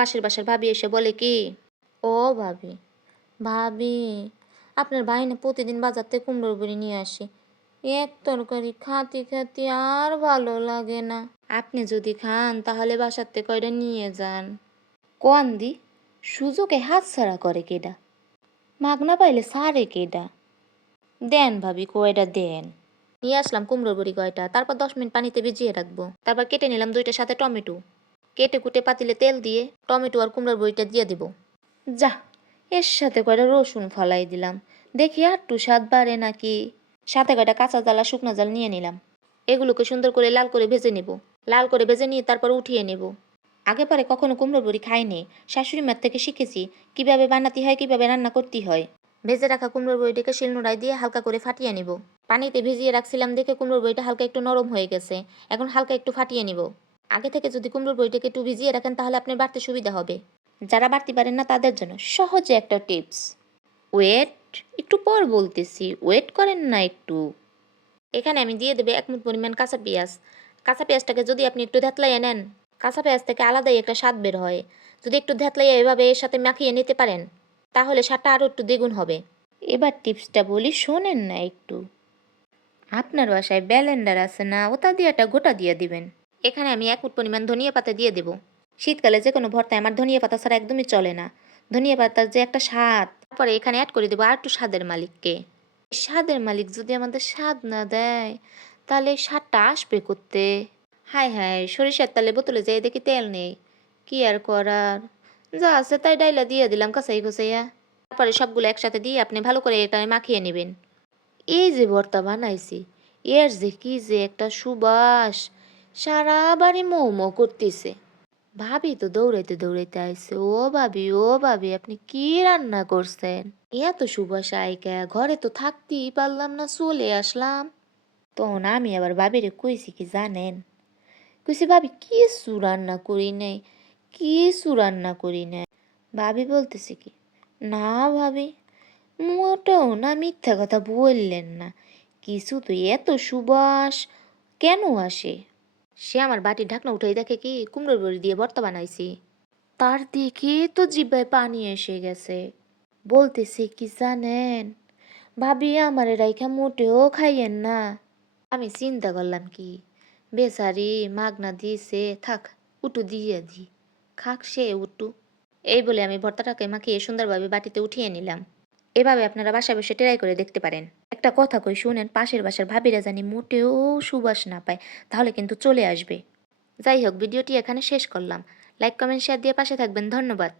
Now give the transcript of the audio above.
পাশের বাসার ভাবি এসে বলে কি, ও ভাবি, ভাবি আপনার ভাই না প্রতিদিন বাজার থেকে কুমড়োর বড়ি নিয়ে আসে, এক তরকারি খাতে খাতে আর ভালো লাগে না। আপনি যদি খান তাহলে বাসার থেকে কয়টা নিয়ে যান। কোন দি, সুযোগে হাত ছাড়া করে কেডা, মাগনা পাইলে সারে কেডা। দেন ভাবি কয়টা দেন। নিয়ে আসলাম কুমড়োর বড়ি কয়টা, তারপর 10 মিনিট পানিতে ভিজিয়ে রাখবো। তারপর কেটে নিলাম 2টার সাথে টমেটো, কেটে কুটে পাতিলে তেল দিয়ে টমেটো আর কুমড়োর বড়িটা দিয়ে দিব। যা, এর সাথে কয়টা রসুন ফলাই দিলাম, দেখি একটু স্বাদ বাড়ে নাকি। সাথে কয়টা কাঁচা জাল আর শুকনো জাল নিয়ে নিলাম। এগুলোকে সুন্দর করে লাল করে ভেজে নেব। লাল করে ভেজে নিয়ে তারপর উঠিয়ে নেব। আগে পরে কখনো কুমড়োর বড়ি খাইনি, শাশুড়ি মার থেকে শিখেছি কিভাবে বানাতে হয়, কিভাবে রান্না করতে হয়। ভেজে রাখা কুমড়োর বড়িটাকে শিলনোড়ায় দিয়ে হালকা করে ফাটিয়ে নিব। পানিতে ভিজিয়ে রাখছিলাম দেখে কুমড়োর বড়িটা হালকা একটু নরম হয়ে গেছে, এখন হালকা একটু ফাটিয়ে নিব। আগে থেকে যদি কুমড়োর বড়িটাকে একটু ভিজিয়ে রাখেন তাহলে আপনার বাড়তে সুবিধা হবে। যারা বাড়তে পারেন না তাদের জন্য সহজে একটা টিপস। ওয়েট, একটু পর বলতেছি, ওয়েট করেন না একটু। এখানে আমি দিয়ে দেবে 1 মুঠ পরিমাণ কাঁচা পেঁয়াজ। কাঁচা পেঁয়াজটাকে যদি আপনি একটু ধ্যাতলাইয়ে নেন, কাঁচা পেঁয়াজ থেকে আলাদাই একটা স্বাদ বের হয়। যদি একটু ধ্যাতলাইয়ে এভাবে এর সাথে মাখিয়ে নিতে পারেন তাহলে স্বাদটা আরও একটু দ্বিগুণ হবে। এবার টিপসটা বলি, শোনেন না একটু। আপনার বাসায় ব্লেন্ডার আছে না, ওটা দিয়ে একটা গোটা দিয়ে দিবেন। এখানে আমি 1 মুঠ পরিমাণ ধনিয়া পাতা দিয়ে দেব। শীতকালে যে কোনো ভর্তায় আমার ধনিয়া পাতা ছাড়া একদমই চলে না। ধনিয়া পাতার যে একটা স্বাদ। তারপরে এখানে অ্যাড করে দেবো আর একটু স্বাদের মালিককে। স্বাদের মালিক যদি আমাদের স্বাদ না দেয় তাহলে এই স্বাদটা আসবে করতে। হায় হায়, সরিষার তেলে বোতলে যেয়ে দেখি তেল নেই, কি আর করার, যা আছে তাই ডাইলা দিয়ে দিলাম কাঁচাই কুচাইয়া। তারপরে সবগুলো একসাথে দিয়ে আপনি ভালো করে এটা মাখিয়ে নেবেন। এই যে ভর্তা বানাইছি, এর যে কি যে একটা সুবাস, সারা বাড়ি মৌ মৌ করতেছে। ভাবি তো দৌড়াইতে দৌড়াইতে আইছে, ও ভাবি, ও ভাবি আপনি কি রান্না করছেন, এত সুবাস আইকা, ঘরে তো থাকতেই পারলাম না, চলে আসলাম। তখন আমি আবার ভাবিরে কইছি কি জানেন, কইছি ভাবি কিছু রান্না করি নাই, কিছু রান্না করি নাই। ভাবি বলতেছে কি, না ভাবি, মোটেও না, মিথ্যা কথা বললেন না, কিছু তো এত সুবাস কেন আসে। সে আমার বাটির ঢাকনা উঠাই দেখে কি কুমড়োর বড়ি দিয়ে ভর্তা বানাইছি। তার দেখে তো জিব্বায় পানি এসে গেছে। বলতেছে কি জানেন, ভাবি আমারে রাইখা মোটেও খাইয়েন না। আমি চিন্তা করলাম কি, বেচারি মাগনা দিয়েছে, থাক উটু দিয়ে দি, খাক সে উটু। এই বলে আমি ভর্তাটাকে মাখিয়ে সুন্দরভাবে বাটিতে উঠিয়ে নিলাম। এভাবে আপনারা বাসায় বসে ট্রাই করে দেখতে পারেন। একটা কথা কই শুনেন, পাশের বাসার ভাবিরা জানি মোটেও সুবাস না পায়, তাহলে কিন্তু চলে আসবে। যাই হোক, ভিডিওটি এখানে শেষ করলাম। লাইক কমেন্ট শেয়ার দিয়ে পাশে থাকবেন, ধন্যবাদ।